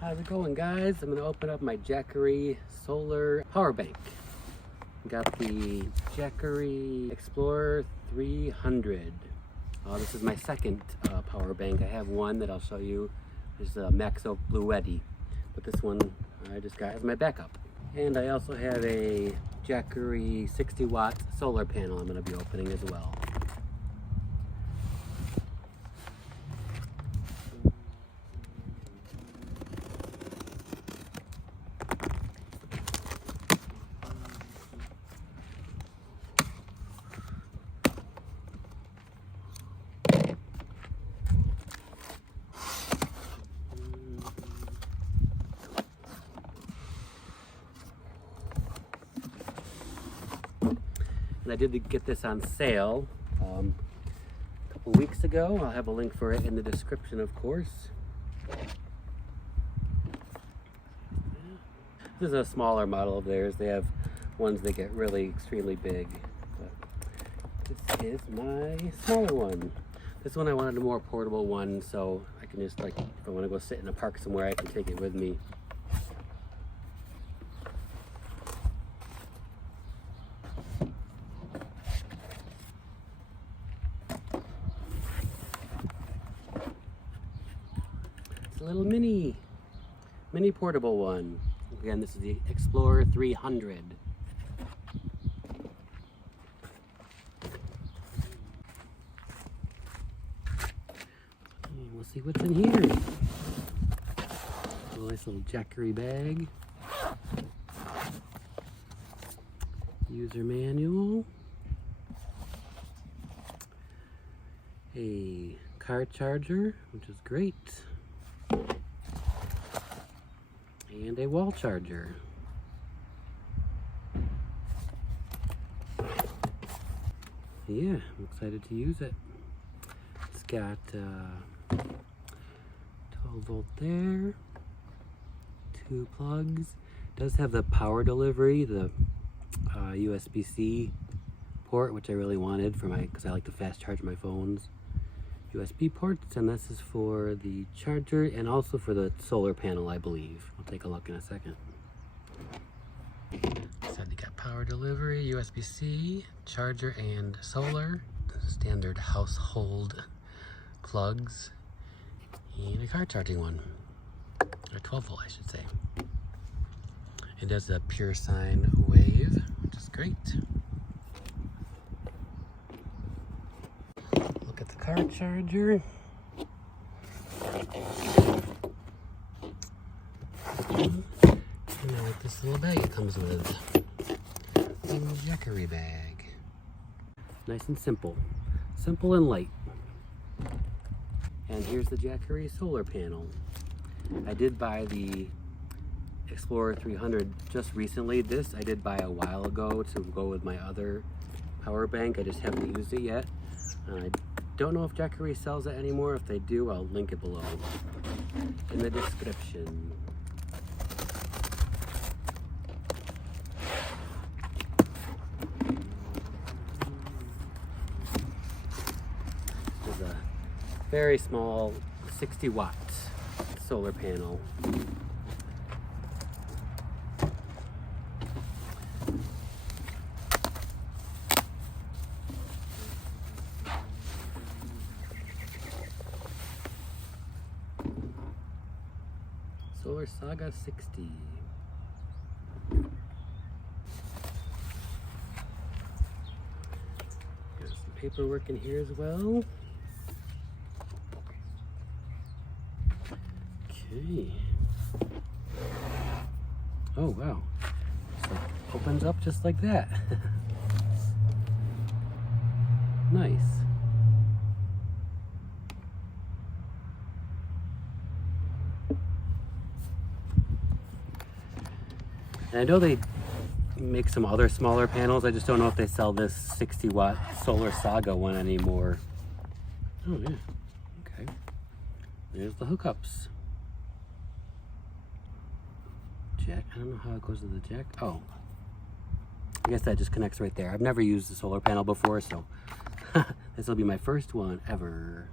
How's it going, guys? I'm going to open up my Jackery solar power bank. Got the Jackery Explorer 300. This is my second power bank. I have one that I'll show you. There's a Max Oak Bluetti, but this one I just got as my backup. And I also have a Jackery 60-watt solar panel I'm going to be opening as well. And I did get this on sale a couple weeks ago. I'll have a link for it in the description, of course. This is a smaller model of theirs. They have ones that get really extremely big. But this is my smaller one. This one I wanted a more portable one, so I can just, like, if I want to go sit in a park somewhere, I can take it with me. A little mini portable one. Again, this is the Explorer 300. And we'll see what's in here. A nice little Jackery bag. User manual. A car charger, which is great. And a wall charger. Yeah, I'm excited to use it. It's got 12 volt there, 2 plugs. It does have the power delivery, the USB-C port, which I really wanted for because I like to fast charge my phones. USB ports, and this is for the charger and also for the solar panel, I believe. I'll take a look in a second. So you got power delivery, USB-C, charger, and solar. Standard household plugs, and a car charging one, or 12 volt, I should say. It does a pure sine wave, which is great. Look at the car charger. And I like this little bag it comes with. A Jackery bag. Nice and simple. Simple and light. And here's the Jackery solar panel. I did buy the Explorer 300 just recently. This I did buy a while ago to go with my other power bank. I just haven't used it yet. I don't know if Jackery sells it anymore. If they do, I'll link it below in the description. There's a very small 60-watt solar panel. Solar Saga 60. Got some paperwork in here as well. Okay. Oh wow. Just like opens up just like that. Nice. And I know they make some other smaller panels. I just don't know if they sell this 60-watt Solar Saga one anymore. Oh yeah, okay. There's the hookups. Jack, I don't know how it goes to the jack. Oh, I guess that just connects right there. I've never used the solar panel before, so this will be my first one ever.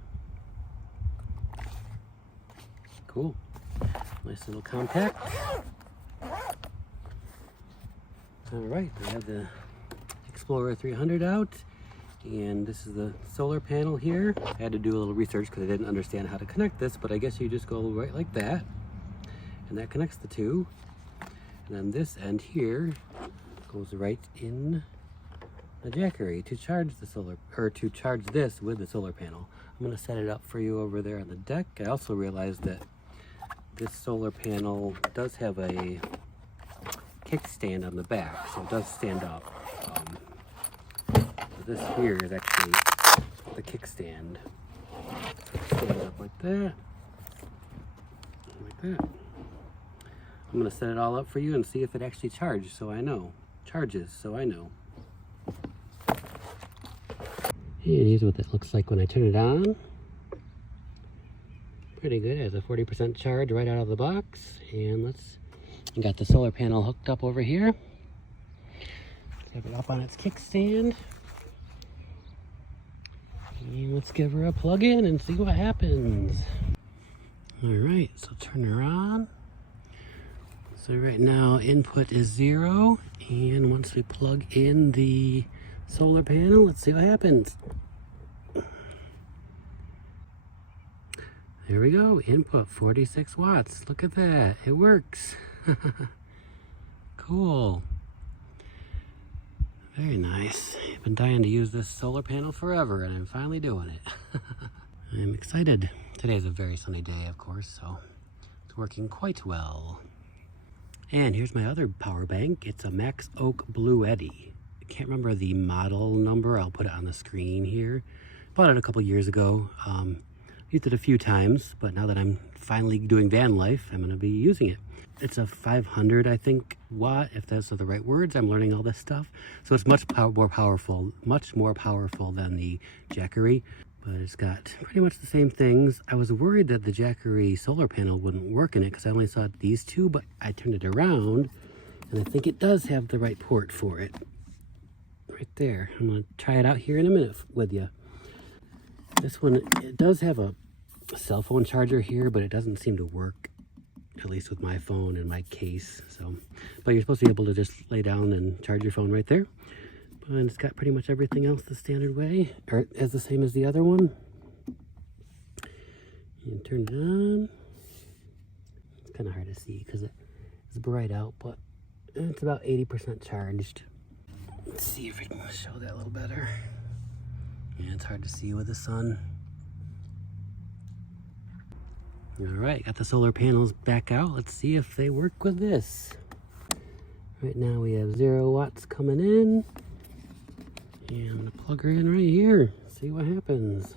Cool. Nice little compact. Alright, we have the Explorer 300 out, and this is the solar panel here. I had to do a little research because I didn't understand how to connect this, but I guess you just go right like that, and that connects the two. And then this end here goes right in the Jackery to charge the solar, or to charge this with the solar panel. I'm going to set it up for you over there on the deck. I also realized that this solar panel does have a kickstand on the back, so it does stand up. This here is actually the kickstand. Stand up like that, like that. I'm gonna set it all up for you and see if it actually charges, so I know. Charges, so I know. And here's what it looks like when I turn it on. Pretty good. It has a 40% charge right out of the box. And I got the solar panel hooked up over here. Let's have it up on its kickstand. And let's give her a plug in and see what happens. Alright, so turn her on. So right now input is 0, and once we plug in the solar panel, let's see what happens. There we go, input 46 watts. Look at that, it works. Cool. Very nice. I've been dying to use this solar panel forever, and I'm finally doing it. I'm excited. Today is a very sunny day, of course, so it's working quite well. And here's my other power bank. It's a Max Oak Blue Eddy. I can't remember the model number. I'll put it on the screen here. Bought it a couple years ago. Used it a few times, but now that I'm finally doing van life, I'm going to be using it. It's a 500, I think, watt, if those are the right words. I'm learning all this stuff. So it's much more powerful than the Jackery, but it's got pretty much the same things. I was worried that the Jackery solar panel wouldn't work in it because I only saw these two, but I turned it around and I think it does have the right port for it. Right there. I'm going to try it out here in a minute with you. This one, it does have a cell phone charger here, but it doesn't seem to work, at least with my phone and my case. So, but you're supposed to be able to just lay down and charge your phone right there. But it's got pretty much everything else the standard way, or as the same as the other one. And turn it on. It's kind of hard to see because it's bright out, but it's about 80% charged. Let's see if we can show that a little better. Yeah, it's hard to see with the sun. Alright, got the solar panels back out. Let's see if they work with this. Right now we have 0 watts coming in. And I'm going to plug her in right here. See what happens.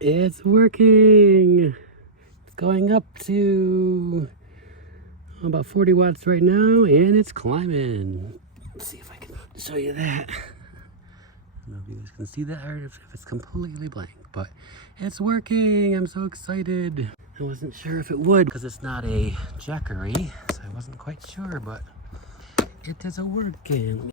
It's working! It's going up to about 40 watts right now, and it's climbing. Let's see if I can show you that. I don't know if you guys can see that or if it's completely blank, but it's working. I'm so excited. I wasn't sure if it would because it's not a Jackery, so I wasn't quite sure, but it is working.